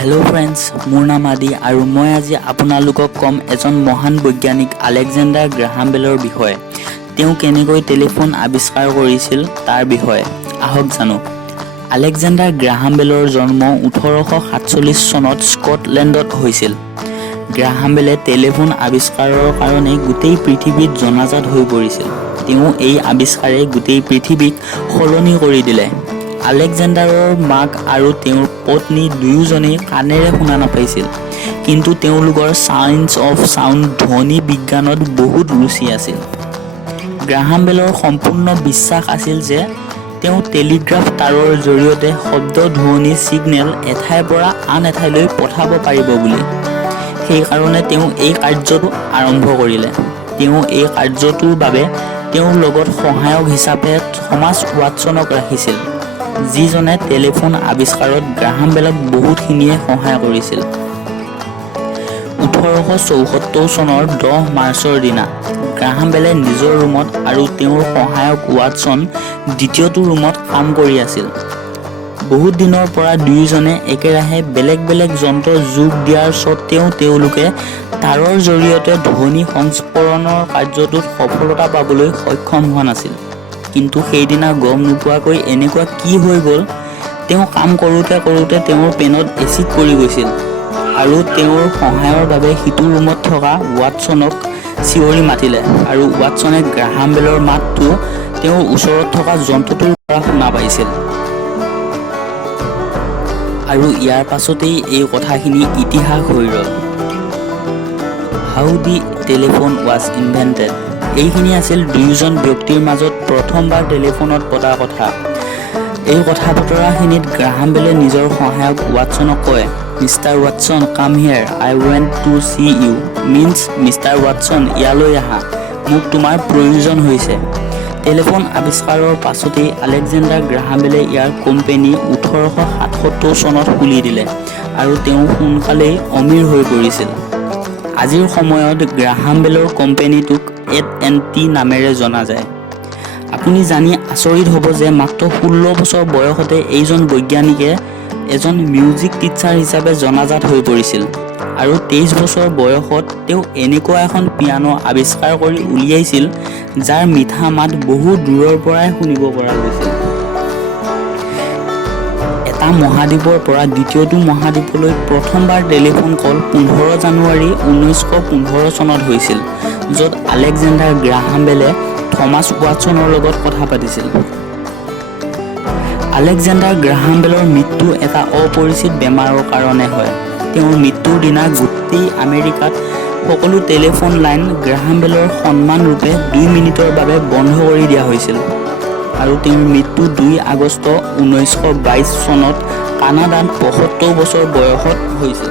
Hello friends, मोर नाम आदि और मैं आज आपनालोকক कम एजन महान वैज्ञानिक अलेक्जेंडार ग्राहाम बेলৰ বিষয়ে তেওঁ কেনেকৈ টেলিফোন আৱিষ্কাৰ কৰিছিল তাৰ বিষয়ে আহক জানো। আলেকজেণ্ডাৰ গ্ৰাহাম বেলৰ জন্ম 1847 চনত স্কটলেণ্ডত হৈছিল। গ্ৰাহাম বেলে টেলিফোন আৱিষ্কাৰৰ কাৰণে গোটেই পৃথিৱীত জনাজাত হৈ পৰিছিল। তেওঁ এই আৱিষ্কাৰে গোটেই পৃথিৱীক সলনি কৰি দিলে। আলেকজেণ্ডাৰৰ মাক আৰু তেওঁৰ পত্নী দুয়োজনেই কাণেৰে শুনা নাপাইছিল, কিন্তু তেওঁলোকৰ সায়েন্স অফ সাউণ্ড ধ্বনি বিজ্ঞানত বহুত ৰুচি আছিল। গ্ৰাহাম বেলৰ সম্পূৰ্ণ বিশ্বাস আছিল যে তেওঁ টেলিগ্ৰাফ তাৰৰ জৰিয়তে শব্দ ধ্বনি সিগনেল এঠাইৰ পৰা আন এঠাইলৈ পঠাব পাৰিব বুলি। সেইকাৰণে তেওঁ এই কাৰ্যটো আৰম্ভ কৰিলে। তেওঁ এই কাৰ্যটোৰ বাবে তেওঁৰ লগত সহায়ক হিচাপে থমাছ ৱাটছনক ৰাখিছিল, যিজনে টেলিফোন আৱিষ্কাৰত গ্ৰাহাম বেলক বহুতখিনিয়ে সহায় কৰিছিল। 1874 চনৰ 10 মাৰ্চৰ দিনা গ্ৰাহাম বেলে নিজৰ ৰুমত আৰু তেওঁৰ সহায়ক ৱাটছন দ্বিতীয়টো ৰুমত কাম কৰি আছিল। বহুত দিনৰ পৰা দুয়োজনে একেৰাহে বেলেগ বেলেগ যন্ত্ৰ যোগ দিয়াৰ স্বত্তেও তেওঁলোকে তাৰৰ জৰিয়তে ধ্বনি সংস্কৰণৰ কাৰ্যটোত সফলতা পাবলৈ সক্ষম হোৱা নাছিল। কিন্তু সেইদিনা গম নোপোৱাকৈ এনেকুৱা কি হৈ গ'ল, তেওঁ কাম কৰোঁতে কৰোঁতে তেওঁৰ পেনত এচিড পৰি গৈছিল আৰু তেওঁৰ সহায়ৰ বাবে সিটো ৰুমত থকা ৱাটছনক চিঞৰি মাতিলে আৰু ৱাটছনে গ্ৰাহাম বেলৰ মাতটো তেওঁৰ ওচৰত থকা যন্ত্ৰটোৰ পৰা শুনা পাইছিল। আৰু ইয়াৰ পাছতেই এই কথাখিনি ইতিহাস হৈ ৰ'ল। How the telephone was invented. এইখিনি আছিল দুয়োজন ব্যক্তিৰ মাজত প্ৰথমবাৰ টেলিফোনত পতা কথা। এই কথা বতৰাখিনিত গ্ৰাহাম বেলে নিজৰ সহায়ক ৱাটছনক কয়, mister Watson come here, I want to see you. Means mister Watson ইয়ালৈ আহা, মোক তোমাৰ প্ৰয়োজন হৈছে। টেলিফোন আৱিষ্কাৰৰ পাছতেই আলেকজেণ্ডাৰ গ্ৰাহাম বেলে ইয়াৰ কোম্পানী 1877 চনত খুলি দিলে আৰু তেওঁ সোনকালেই অমীৰ হৈ পৰিছিল। আজিৰ সময়ত গ্ৰাহাম বেলৰ কোম্পানীটোক AT&T নামেৰে জনা যায়। আপুনি জানি আচৰিত হ'ব যে মাত্ৰ 16 বছৰ বয়সতে এইজন বৈজ্ঞানিকে এজন মিউজিক টিচাৰ হিচাপে জনাজাত হৈ পৰিছিল আৰু 23 বছৰ বয়সত তেওঁ এনেকুৱা এখন পিয়ানো আৱিষ্কাৰ কৰি উলিয়াইছিল যাৰ মিঠা মাত বহু দূৰৰ পৰাই শুনিব পৰা গৈছিল। এটা মহাদ্বীপৰ পৰা দ্বিতীয়টো মহাদ্বীপলৈ প্ৰথমবাৰ টেলিফোন কল 15 জানুৱাৰী 1915 চনত হৈছিল, য'ত আলেকজেণ্ডাৰ গ্ৰাহাম বেলে থমাছ ৱাটছনৰ লগত কথা পাতিছিল। আলেকজেণ্ডাৰ গ্ৰাহাম বেলৰ মৃত্যু এটা অপৰিচিত বেমাৰৰ কাৰণে হয়। তেওঁৰ মৃত্যুৰ দিনা গোটেই আমেৰিকাত সকলো টেলিফোন লাইন গ্ৰাহাম বেলৰ সন্মান ৰূপে 2 মিনিটৰ বাবে বন্ধ কৰি দিয়া হৈছিল আৰু তেওঁৰ মৃত্যু 2 আগষ্ট 1922 চনত কানাডাত 75 বছৰ বয়সত হৈছিল।